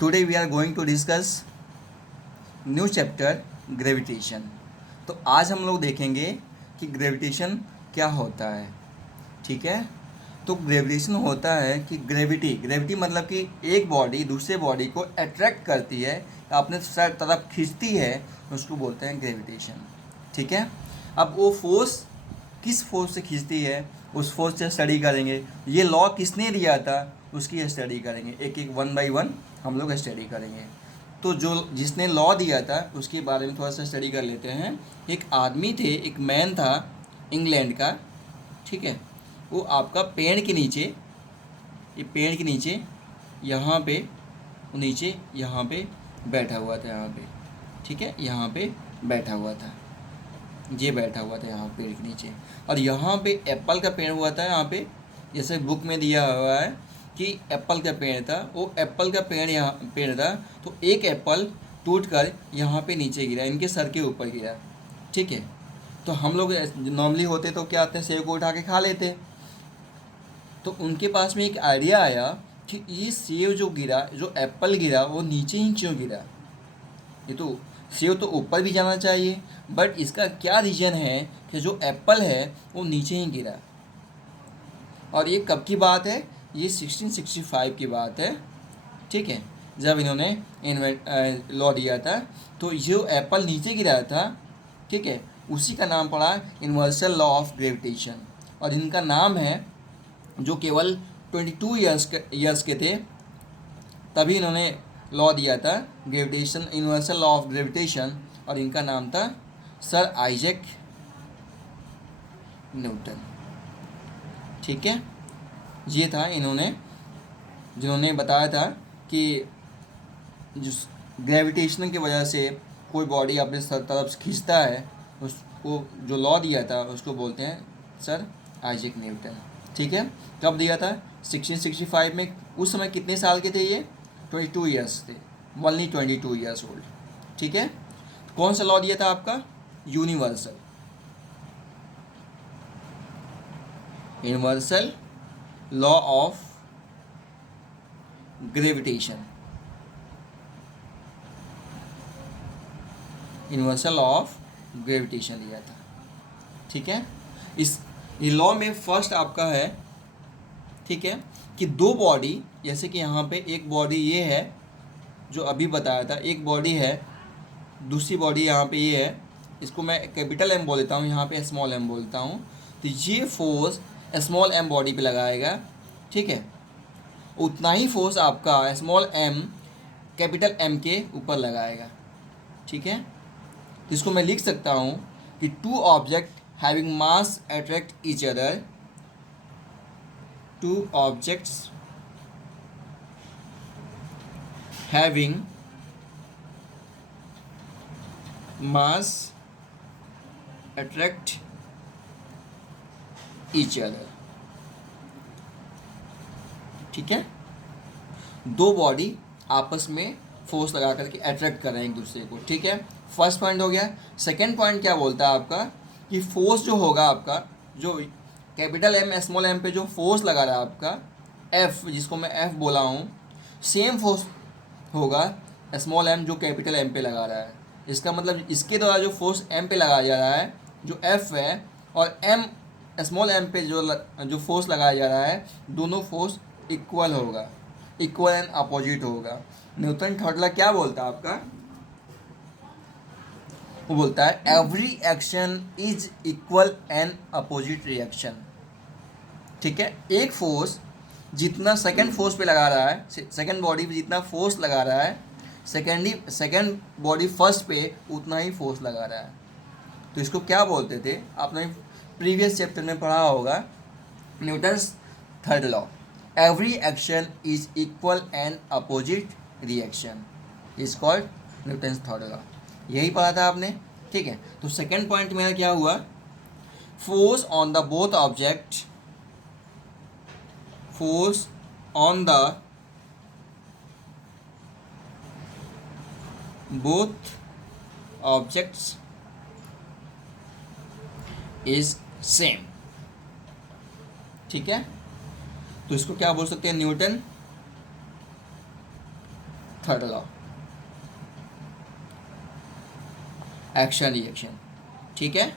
Today we are going to discuss new chapter gravitation. तो आज हम लोग देखेंगे कि ग्रेविटेशन क्या होता है। ठीक है, तो ग्रेविटेशन होता है कि ग्रेविटी मतलब कि एक बॉडी दूसरे बॉडी को अट्रैक्ट करती है, अपने तरफ खींचती है, उसको बोलते हैं ग्रेविटेशन। ठीक है, अब वो फोर्स किस फोर्स से खींचती है उस फोर्स से स्टडी करेंगे। ये लॉ किसने दिया था उसकी स्टडी करेंगे, एक एक वन बाय वन हम लोग स्टडी करेंगे। तो जो जिसने लॉ दिया था उसके बारे में थोड़ा सा स्टडी कर लेते हैं। एक आदमी थे, एक मैन था इंग्लैंड का। ठीक है, वो आपका पेड़ के नीचे, ये पेड़ के नीचे यहाँ पे नीचे यहाँ पे बैठा हुआ था, यहाँ पे। ठीक है, यहाँ पे बैठा हुआ था, ये बैठा हुआ था यहाँ पेड़ के नीचे। और यहाँ पे एप्पल का पेड़ हुआ था, यहाँ पे जैसे बुक में दिया हुआ है कि एप्पल का पेड़ था, वो एप्पल का पेड़ यहाँ पेड़ था। तो एक एप्पल टूट कर यहाँ पे नीचे गिरा, इनके सर के ऊपर गिरा। ठीक है, तो हम लोग नॉर्मली होते तो क्या आते हैं, सेब को उठा के खा लेते। तो उनके पास में एक आइडिया आया कि ये सेब जो गिरा, जो एप्पल गिरा, वो नीचे ही क्यों गिरा। ये तो सेब तो ऊपर भी जाना चाहिए, बट इसका क्या रीज़न है कि जो एप्पल है वो नीचे ही गिरा। और ये कब की बात है, ये 1665 की बात है। ठीक है, जब इन्होंने लॉ दिया था, तो जो एप्पल नीचे गिरा था, ठीक है, उसी का नाम पड़ा यूनिवर्सल लॉ ऑफ ग्रेविटेशन। और इनका नाम है, जो केवल 22 ईयर्स के थे तभी इन्होंने लॉ दिया था gravitation, universal law of gravitation, और इनका नाम था सर आइजैक न्यूटन। ठीक है, ये था जिन्होंने बताया था कि जिस ग्रेविटेशन की वजह से कोई बॉडी अपने तरफ खींचता है, उसको जो लॉ दिया था उसको बोलते हैं सर आइजैक न्यूटन। ठीक है, कब दिया था, 1665 में। उस समय कितने साल के थे ये, 22 ईयर्स थे, ओनली 22 ईयर्स ओल्ड। ठीक है, कौन सा लॉ दिया था आपका, universal law of gravitation, universal law of gravitation दिया था। ठीक है, इस लॉ में फर्स्ट आपका है, ठीक है, कि दो बॉडी, जैसे कि यहाँ पे एक बॉडी ये है जो अभी बताया था, एक बॉडी है, दूसरी बॉडी यहाँ पे ये है, इसको मैं कैपिटल एम बोल देता हूँ, यहाँ पे स्मॉल एम बोलता हूँ। तो ये फोर्स स्मॉल एम बॉडी पे लगाएगा। ठीक है, उतना ही फोर्स आपका स्मॉल एम कैपिटल एम के ऊपर लगाएगा। ठीक है, तो इसको मैं लिख सकता हूँ कि two object having mass attract each other, two objects having mass attract each other। ठीक है, दो बॉडी आपस में फोर्स लगा करके अट्रैक्ट कर रहे हैं एक दूसरे को। ठीक है, फर्स्ट पॉइंट हो गया। सेकेंड पॉइंट क्या बोलता है आपका, कि फोर्स जो होगा आपका, जो कैपिटल एम स्मॉल एम पे जो फोर्स लगा रहा है आपका एफ, जिसको मैं एफ बोला हूँ, सेम फोर्स होगा स्मॉल एम जो कैपिटल एम पे लगा रहा है। इसका मतलब इसके द्वारा जो फोर्स एम पे लगाया जा रहा है, जो एफ है, और एम स्मॉल एम पे जो फोर्स लगाया जा रहा है, दोनों फोर्स इक्वल होगा, इक्वल एंड अपोजिट होगा। न्यूटन थर्ड लॉ क्या बोलता है आपका, वो बोलता है every action is equal and opposite reaction. ठीक है, एक फोर्स जितना सेकंड फोर्स पे लगा रहा है, सेकंड बॉडी पे जितना फोर्स लगा रहा है, सेकंड बॉडी फर्स्ट पे उतना ही फोर्स लगा रहा है। तो इसको क्या बोलते थे, आपने प्रीवियस चैप्टर में पढ़ा होगा, Newton's third law, every action is equal and opposite reaction is called Newton's third law. यही पढ़ा था आपने। ठीक है, तो सेकंड पॉइंट मेरा क्या हुआ, force on the both object, force on the both objects is same। ठीक है, तो इसको क्या बोल सकते हैं, Newton third law, action reaction, ठीक है,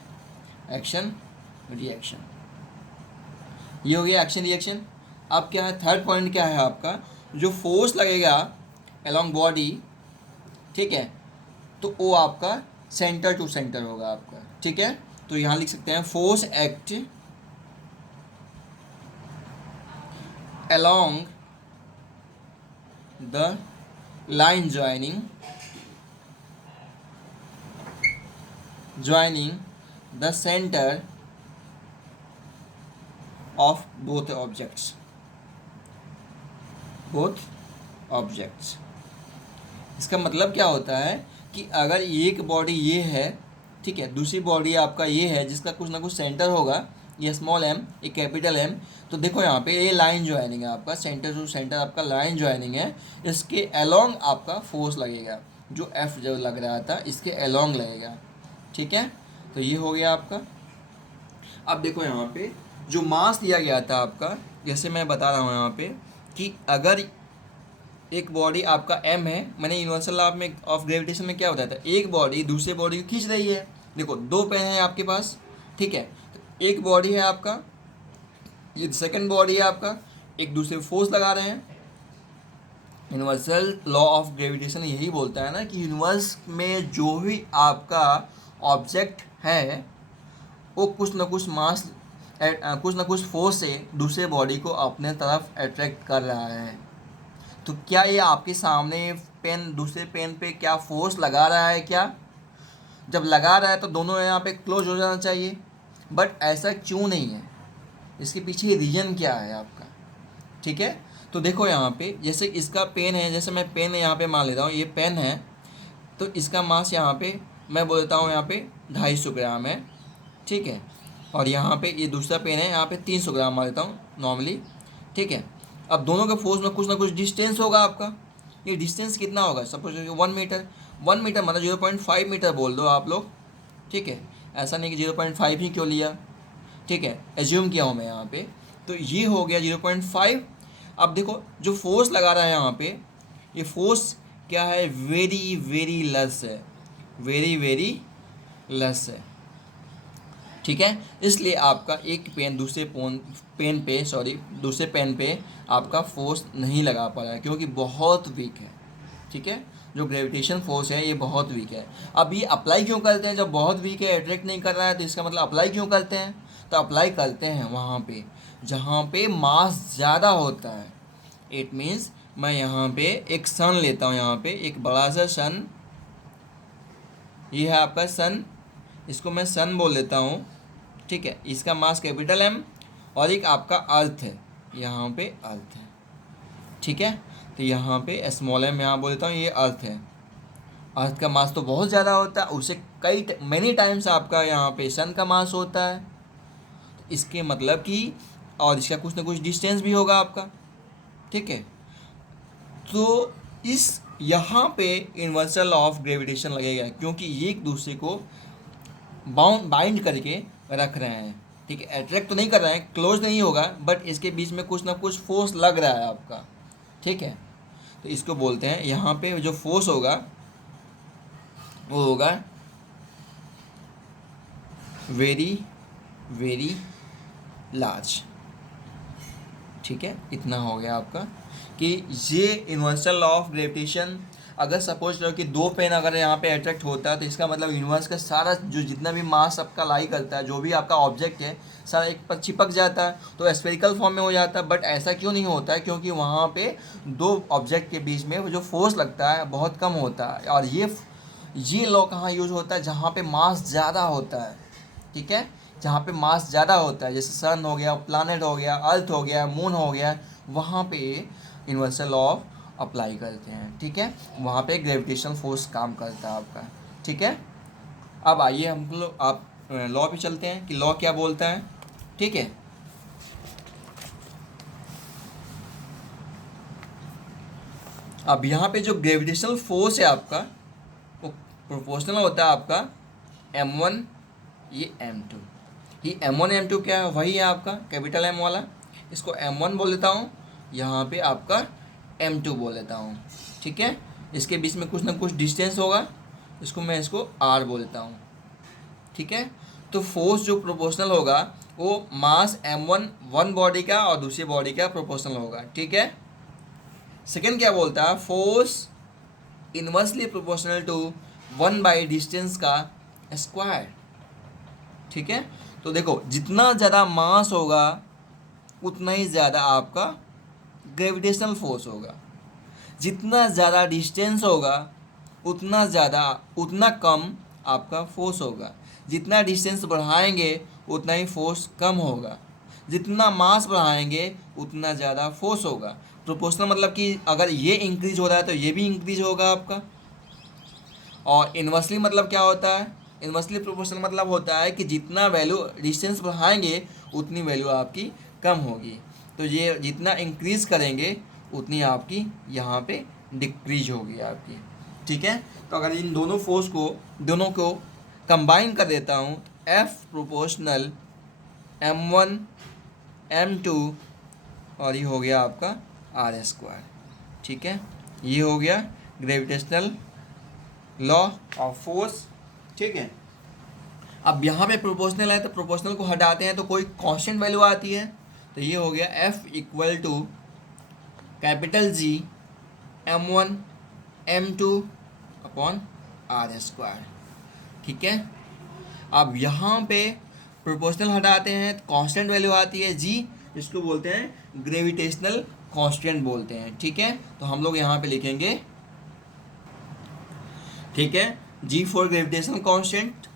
एक्शन रिएक्शन, ये हो गया एक्शन रिएक्शन। अब क्या है, थर्ड पॉइंट क्या है आपका, जो फोर्स लगेगा अलोंग बॉडी, ठीक है, तो वो आपका सेंटर टू सेंटर होगा आपका, ठीक है। तो यहाँ लिख सकते हैं force act along the line joining the center of both objects, इसका मतलब क्या होता है कि अगर एक बॉडी ये है, ठीक है, दूसरी बॉडी आपका ये है जिसका कुछ ना कुछ सेंटर होगा, ये स्मॉल एम, ये कैपिटल एम, तो देखो यहाँ पे ये लाइन ज्वाइनिंग है आपका, सेंटर टू सेंटर आपका लाइन ज्वाइनिंग है, इसके अलोंग आपका फोर्स लगेगा, जो एफ जो लग रहा था इसके अलोंग लगेगा, ठीक है। तो ये हो गया आपका। अब देखो यहाँ पे जो मास दिया गया था आपका, जैसे मैं बता रहा हूँ यहाँ पे कि अगर एक बॉडी आपका एम है, मैंने यूनिवर्सल लॉ में ऑफ ग्रेविटेशन में क्या होता था, एक बॉडी दूसरे बॉडी को खींच रही है, देखो दो पेन है आपके पास, ठीक है, तो एक बॉडी है आपका, ये सेकंड बॉडी है आपका, एक दूसरे को फोर्स लगा रहे हैं। यूनिवर्सल लॉ ऑफ ग्रेविटेशन यही बोलता है ना कि यूनिवर्स में जो भी आपका ऑब्जेक्ट है वो कुछ ना कुछ मास, कुछ ना कुछ फोर्स से दूसरे बॉडी को अपने तरफ अट्रैक्ट कर रहा है। तो क्या ये आपके सामने पेन दूसरे पेन पे क्या फोर्स लगा रहा है क्या? जब लगा रहा है तो दोनों यहाँ पे क्लोज हो जाना चाहिए, बट ऐसा क्यों नहीं है, इसके पीछे रीजन क्या है आपका, ठीक है। तो देखो यहाँ पे जैसे इसका पेन है, जैसे मैं पेन यहाँ पे मान लेता हूँ, ये पेन है तो इसका मास यहाँ पे मैं बोल देता हूँ यहाँ पे 250 ग्राम है, ठीक है, और यहाँ पे ये दूसरा पेन है, यहाँ पे 300 ग्राम मान लेता हूँ नॉर्मली, ठीक है। अब दोनों के फोर्स में कुछ ना कुछ डिस्टेंस होगा आपका, ये डिस्टेंस कितना होगा, सपोज 1 मीटर, 1 मीटर मतलब 0.5 मीटर बोल दो आप लोग, ठीक है, ऐसा नहीं कि 0.5 ही क्यों लिया, ठीक है, एज्यूम किया हूँ मैं यहाँ पे, तो ये हो गया 0.5। अब देखो जो फोर्स लगा रहा है यहाँ पे, ये फोर्स क्या है, वेरी वेरी लेस है, वेरी वेरी लेस है, ठीक है। इसलिए आपका एक पेन दूसरे दूसरे पेन पे आपका फोर्स नहीं लगा पा रहा है, क्योंकि बहुत वीक है, ठीक है, जो ग्रेविटेशन फोर्स है ये बहुत वीक है। अब ये अप्लाई क्यों करते हैं, जब बहुत वीक है, अट्रैक्ट नहीं कर रहा है, तो इसका मतलब अप्लाई क्यों करते हैं, तो अप्लाई करते हैं वहाँ पे जहाँ पे मास ज़्यादा होता है। इट मीन्स मैं यहाँ पे एक सन लेता हूँ, यहाँ पे एक बड़ा सा सन, ये है आपका सन, इसको मैं सन बोल देता हूँ, ठीक है, इसका मास कैपिटल एम, और एक आपका अर्थ है, यहाँ पे अर्थ है, ठीक है, तो यहाँ पे स्मॉल एम यहाँ बोल देता हूँ, ये अर्थ है। अर्थ का मास तो बहुत ज़्यादा होता है, उससे मैनी टाइम्स आपका यहाँ पे सन का मास होता है, तो इसके मतलब कि और इसका कुछ ना कुछ डिस्टेंस भी होगा आपका, ठीक है। तो इस यहाँ पे यूनिवर्सल लॉ ऑफ ग्रेविटेशन लगेगा, क्योंकि ये एक दूसरे को बाइंड करके रख रहे हैं, ठीक है, अट्रैक्ट तो नहीं कर रहे हैं, क्लोज नहीं होगा, बट इसके बीच में कुछ ना कुछ फोर्स लग रहा है आपका, ठीक है। तो इसको बोलते हैं, यहाँ पे जो फोर्स होगा वो होगा वेरी वेरी लार्ज, ठीक है। इतना हो गया आपका कि ये यूनिवर्सल लॉ ऑफ ग्रेविटेशन, अगर सपोज करो कि दो पेन अगर यहाँ पे अट्रैक्ट होता है, तो इसका मतलब यूनिवर्स का सारा जो जितना भी मास आपका लाई करता है, जो भी आपका ऑब्जेक्ट है, सारा एक पर चिपक जाता है, तो स्फेरिकल फॉर्म में हो जाता है। बट ऐसा क्यों नहीं होता है, क्योंकि वहाँ पे दो ऑब्जेक्ट के बीच में जो फोर्स लगता है बहुत कम होता है। और ये लॉ कहाँ यूज होता है, जहाँ पे मास ज़्यादा होता है, ठीक है, जहाँ पे मास ज़्यादा होता है, जैसे सन हो गया, प्लैनेट हो गया, अर्थ हो गया, मून हो गया, वहाँ पे यूनिवर्सल लॉ अप्लाई करते हैं, ठीक है, वहाँ पे ग्रेविटेशनल फोर्स काम करता है आपका, ठीक है। अब आइए हम लोग आप लॉ पे चलते हैं कि लॉ क्या बोलता है, ठीक है। अब यहाँ पे जो ग्रेविटेशनल फोर्स है आपका वो प्रोपोर्शनल होता है आपका m1 ये m2, ये m1 m2 क्या है, वही है आपका कैपिटल M वाला, इसको m1 बोल देता हूँ, यहाँ पे आपका m2 बोल देता हूँ, ठीक है। इसके बीच में कुछ ना कुछ डिस्टेंस होगा, इसको आर बोलता हूँ, ठीक है। तो फोर्स जो प्रोपोर्शनल होगा वो मास m1 वन बॉडी का और दूसरी बॉडी का प्रोपोर्शनल होगा, ठीक है। सेकेंड क्या बोलता है, force inversely proportional to 1/, distance का स्क्वायर, ठीक है। तो देखो जितना ज़्यादा मास होगा उतना ही ज़्यादा आपका ग्रेविटेशनल फोर्स होगा, जितना ज़्यादा डिस्टेंस होगा उतना कम आपका फोर्स होगा, जितना डिस्टेंस बढ़ाएंगे उतना ही फोर्स कम होगा, जितना मास बढ़ाएंगे उतना ज़्यादा फोर्स होगा। प्रोपोर्शनल मतलब कि अगर ये इंक्रीज हो रहा है तो ये भी इंक्रीज होगा आपका। और इन्वर्सली मतलब क्या होता है, इन्वर्सली प्रोपोर्शनल मतलब होता है कि जितना वैल्यू डिस्टेंस बढ़ाएंगे उतनी वैल्यू आपकी कम होगी। तो ये जितना इंक्रीज करेंगे उतनी आपकी यहाँ पे डिक्रीज होगी आपकी, ठीक है। तो अगर इन दोनों को कंबाइन कर देता हूँ तो F प्रोपोर्शनल m1 m2 और ये हो गया आपका r², ठीक है। ये हो गया ग्रेविटेशनल लॉ ऑफ फोर्स, ठीक है। अब यहाँ पे प्रोपोर्शनल है तो प्रोपोर्शनल को हटाते हैं तो कोई कांस्टेंट वैल्यू आती है, तो ये हो गया F equal to capital G m1 m2 upon r², ठीक है। अब यहाँ पे प्रोपोर्शनल हटाते हैं तो कांस्टेंट वैल्यू आती है G, इसको बोलते हैं ग्रेविटेशनल कांस्टेंट बोलते हैं, ठीक है। तो हम लोग यहाँ पे लिखेंगे, ठीक है, G फॉर ग्रेविटेशनल कांस्टेंट।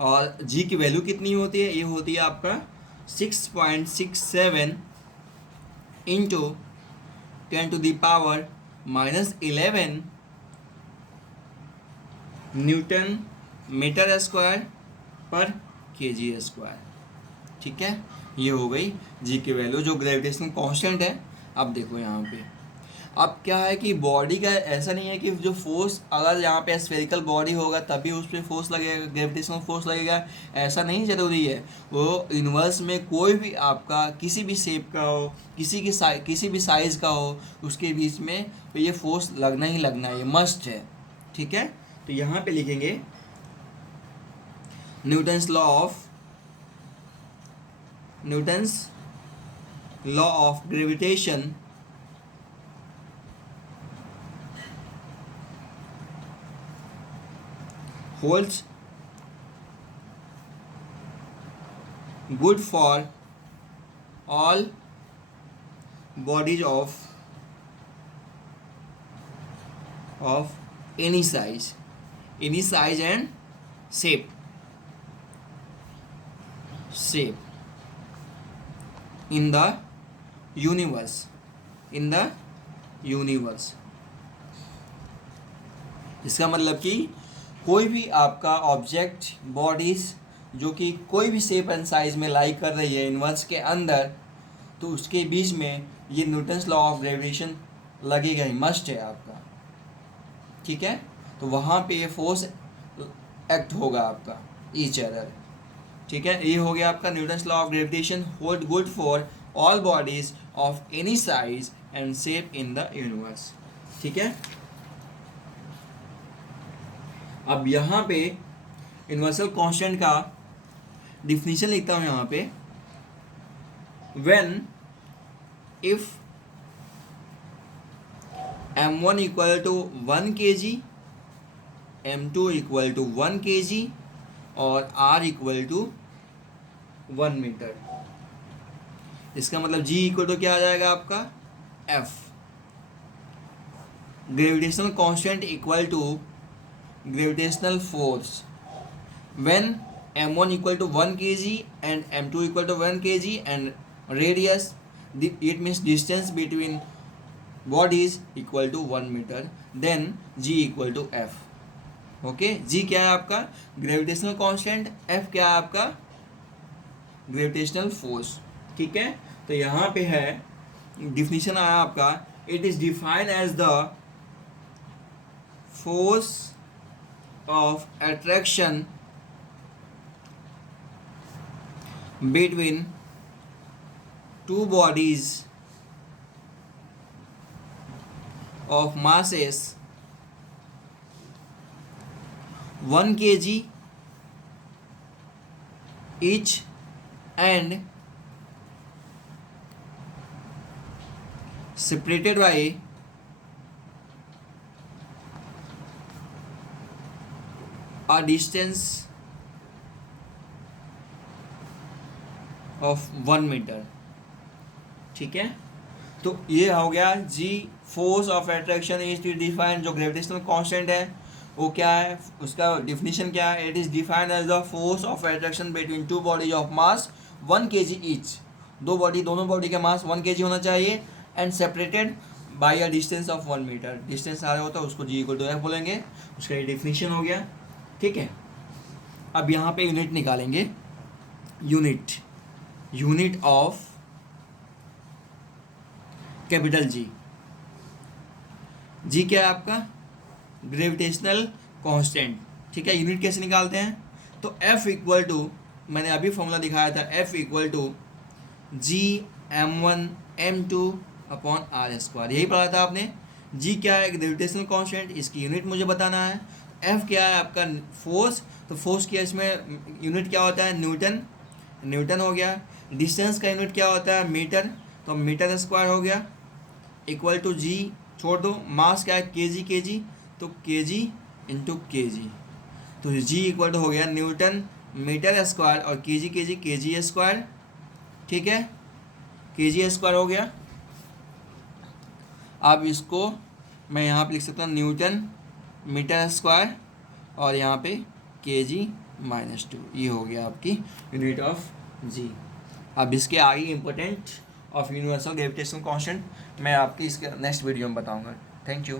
और G की वैल्यू कितनी होती है, ये होती है आपका 6.67 इंटू 10⁻⁻11 न्यूटन मीटर स्क्वायर पर kg², ठीक है। ये हो गई G की वैल्यू जो ग्रेविटेशनल कांस्टेंट है। अब देखो यहाँ पे, अब क्या है कि बॉडी का ऐसा नहीं है कि जो फोर्स अगर यहाँ पे स्फेरिकल बॉडी होगा तभी उस पर फोर्स लगेगा, ग्रेविटेशनल फोर्स लगेगा, ऐसा नहीं ज़रूरी है। वो यूनिवर्स में कोई भी आपका किसी भी शेप का हो, किसी भी साइज़ का हो, उसके बीच में तो ये फोर्स लगना ही लगना है, ये मस्ट है, ठीक है। तो यहाँ पे लिखेंगे Newton's law of gravitation holds good for all bodies of any size and shape in the universe इसका मतलब कि कोई भी आपका ऑब्जेक्ट बॉडीज जो कि कोई भी शेप एंड साइज में लाई कर रही है यूनिवर्स के अंदर, तो उसके बीच में ये न्यूटन्स लॉ ऑफ ग्रेविटेशन लगेगा ही, मस्ट है आपका, ठीक है। तो वहाँ पे ये फोर्स एक्ट होगा आपका ईच अदर, ठीक है। ये हो गया आपका Newton's law of gravitation hold good for all bodies of any size and shape in the universe, ठीक है। अब यहाँ पे यूनिवर्सल कांस्टेंट का डिफिनीशन लिखता हूँ यहाँ पे, when if m1 equal to 1 kg, m2 equal to 1 kg और r इक्वल टू 1 मीटर। इसका मतलब G इक्वल टू क्या आ जाएगा आपका F, gravitational constant equal to gravitational force when m1 equal to 1 kg and m2 equal to 1 kg and radius, it means distance between bodies equal to 1 meter, then G equal to F, okay. G क्या है आपका gravitational constant, F क्या है आपका gravitational force, ठीक है। तो यहाँ पे है डिफिनीशन आया आपका, it is defined as the force of attraction between two bodies of masses 1 kg each and separated by a distance of 1 metre. ठीक है, तो ये हो गया जी। Force of attraction is to define, जो ग्रेविटेशनल कांस्टेंट है वो क्या है, उसका डिफिनीशन क्या है। It is defined as the force of attraction between two bodies of mass 1 kg each. दोनों बॉडी का मास 1 kg होना चाहिए and separated by a distance of 1 metre. Distance आ रहा होता है उसको जी इक्वल टू एफ बोलेंगे, उसका ये डिफिनीशन हो गया। ठीक है, अब यहाँ पे यूनिट निकालेंगे। यूनिट ऑफ कैपिटल जी क्या है आपका, ग्रेविटेशनल कांस्टेंट। ठीक है, यूनिट कैसे निकालते हैं, तो F इक्वल टू, मैंने अभी फॉर्मूला दिखाया था, F equal to G m1m2 upon R square. यही पढ़ा था आपने। G क्या है, ग्रेविटेशनल कांस्टेंट, इसकी यूनिट मुझे बताना है। F क्या है आपका, फोर्स, तो फोर्स क्या इसमें यूनिट क्या होता है, न्यूटन हो गया। डिस्टेंस का यूनिट क्या होता है, मीटर, तो मीटर स्क्वायर हो गया, इक्वल टू जी, छोड़ दो। मास क्या है, केजी, तो केजी इंटू केजी, तो जी इक्वल टू हो गया न्यूटन मीटर स्क्वायर और केजी स्क्वायर। ठीक है, केजी स्क्वायर हो गया। अब इसको मैं यहाँ पे लिख सकता हूँ न्यूटन मीटर स्क्वायर और यहाँ पे kg-2, ये हो गया आपकी यूनिट ऑफ जी। अब इसके आगे important of universal gravitational constant मैं आपकी इसके नेक्स्ट वीडियो में बताऊंगा। Thank you.